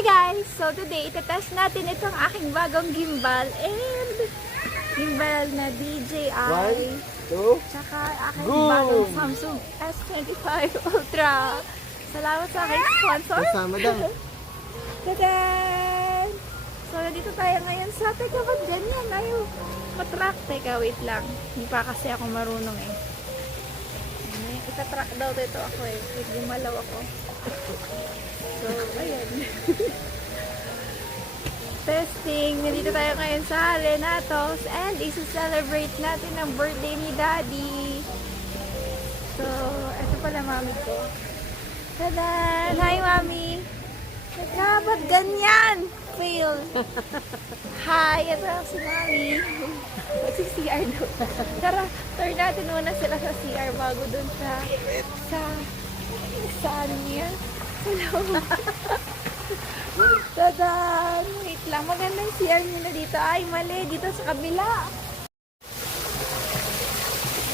Hi guys! So today, itetest natin itong aking bagong gimbal and gimbal na DJI. 1, 2, Tsaka aking go! bagong Samsung S25 Ultra. Salamat sa aking sponsor. kasama daw. Tadan! So nandito tayo ngayon sa, teka ba't ganyan? Ayaw matrack. Teka, wait lang. Hindi pa kasi ako marunong eh. Itatrack daw dito ako eh. Gumalaw ako. So, ayan. Testing. Nandito tayo ngayon sa Renatos and isi-celebrate natin ang birthday ni Daddy. So, ito pala mami ko. Tada! Hi, mami! Teka, ba't ganyan? Fail. Hi, ito si mami. Mag-CR daw. Tara, turn natin muna sila sa CR bago dun saan niya? Hello. Tada! Wait lang, magandang CR nila dito. Ay, mali. Dito sa kabila.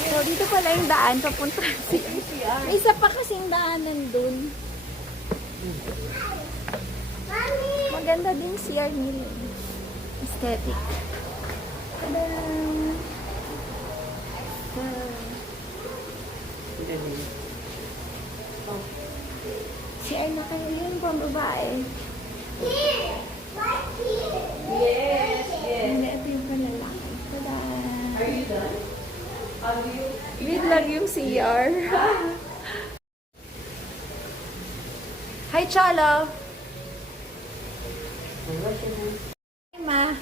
So, dito pala yung daan papunta sa CR. May isa pa kasing daanan dun. Maganda din CR nila. Aesthetic. Tada! CR na kayo yun, pang babae. Yes. Hindi, ito yung panlalaki. Tada! Are you done? Wait lang yung CR. Hi, Cholo! Hi, Ma!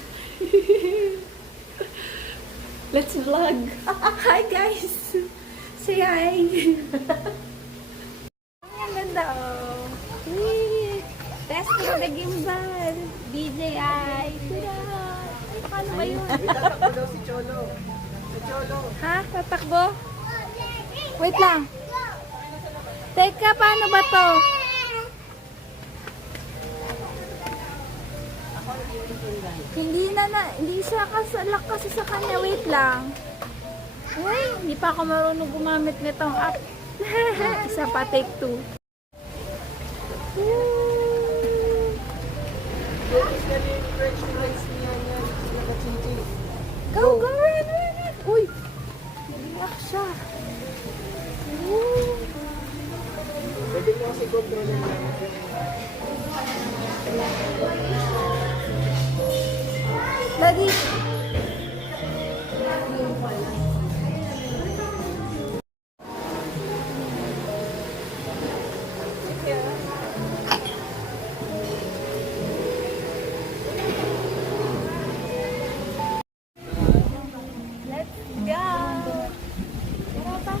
Let's vlog! Hi, guys! Say hi! Ang ganda, oh! Wee! Testing the gimbal! DJI! Tada! Ay, paano ba yun? Tatakbo daw si Cholo. Si Cholo. Ha? Tatakbo? Wait lang. Teka, paano ba to? Hindi siya kasalak kasi sa kanya. Wait lang. Uy, hindi pa ako marunong gumamit nitong app. Isa pa, take 2. Focus na rin yung French fries niya niya. Nakachichi. Go, run! Uy! Naliyak siya. Woo! Pwede mo kasi controlin lang. Daddy! Let's go! Tara pa!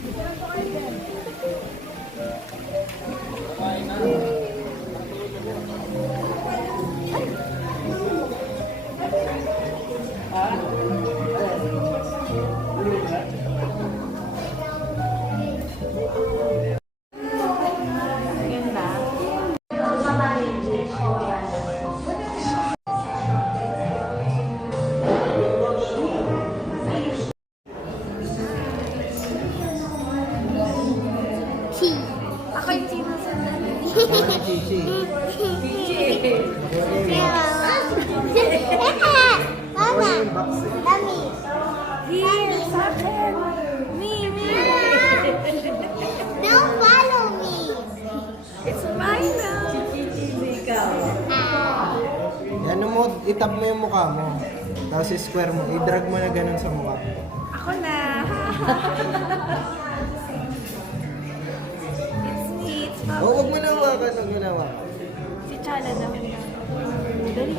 Ako yung sinusundan. Chichi. Mama, Mommy, Here, sa akin. Me. don't follow me. It's mine now. Ano mo, itap mo yung mukha mo. Tapos square mo. I-drag mo na ganun sa mukha. Ako na. It's me. It's Oh, Papa. wag mo na hawakan. Wag mo na hawakan. Si Chala naman. Dali.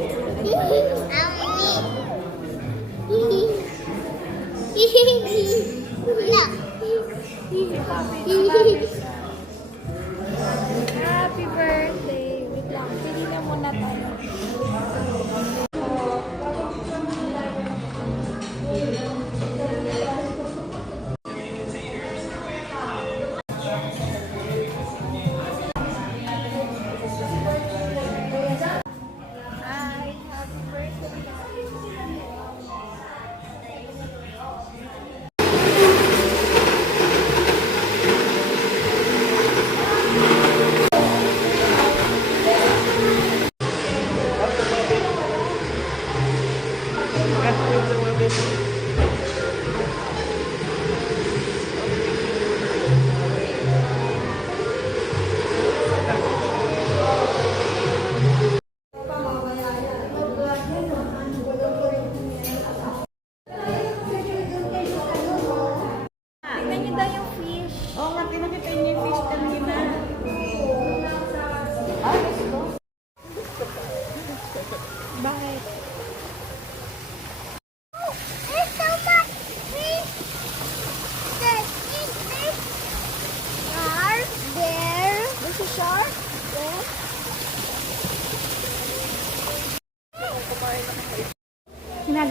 Happy birthday. Wait lang. Pili na muna tayo. Hi. Happy birthday.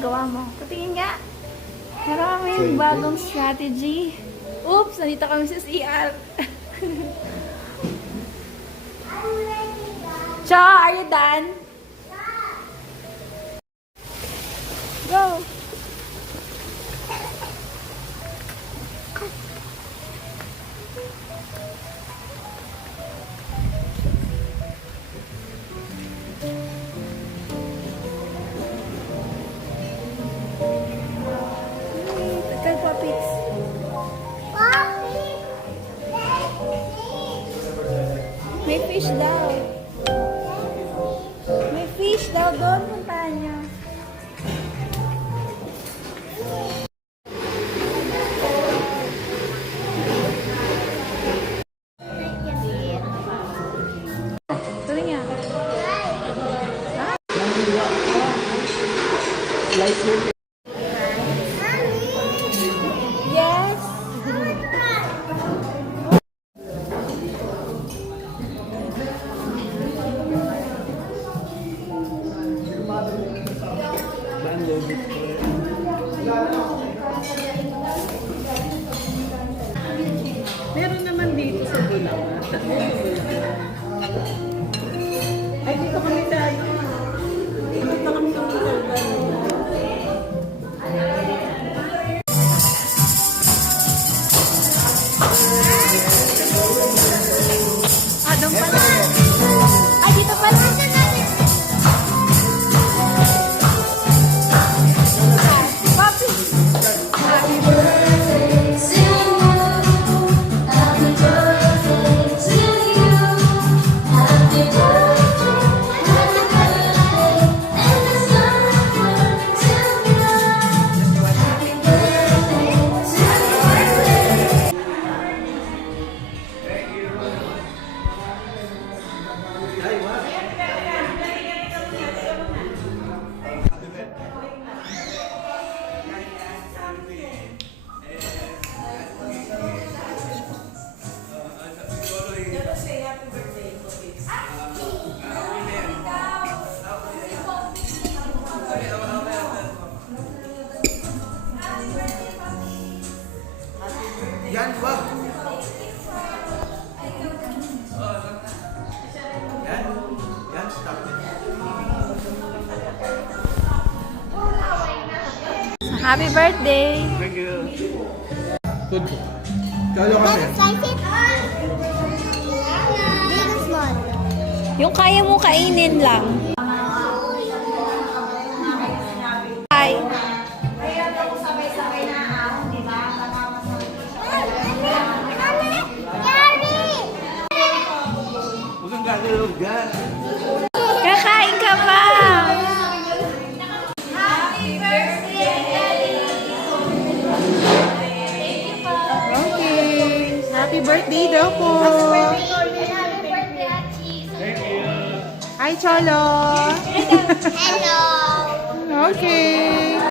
ginagawa mo? Patingin nga. Meron kami bagong strategy. Oops, nandito kami sa CR. Cha, are you done? Go! Tagal pa, Pits. May fish daw. May fish daw doon. Puntahan niyo. Tuloy niya. Yes. Meron naman dito sa Bulacan. Ay, dito kami tayo. Dito kami sa Bulacan. Ah, doon pala. Ay, dito pala. Papi. Yan, wag. Yan. Yan, stop it. Happy birthday. Thank you. Good. Kalo kami. Big or small? Yung kaya mo kainin lang. Ay. Huwag kang gagalog dyan. Kakain ka pa. Okay. Happy birthday daw po. Hi, Cholo. Hello. Okay.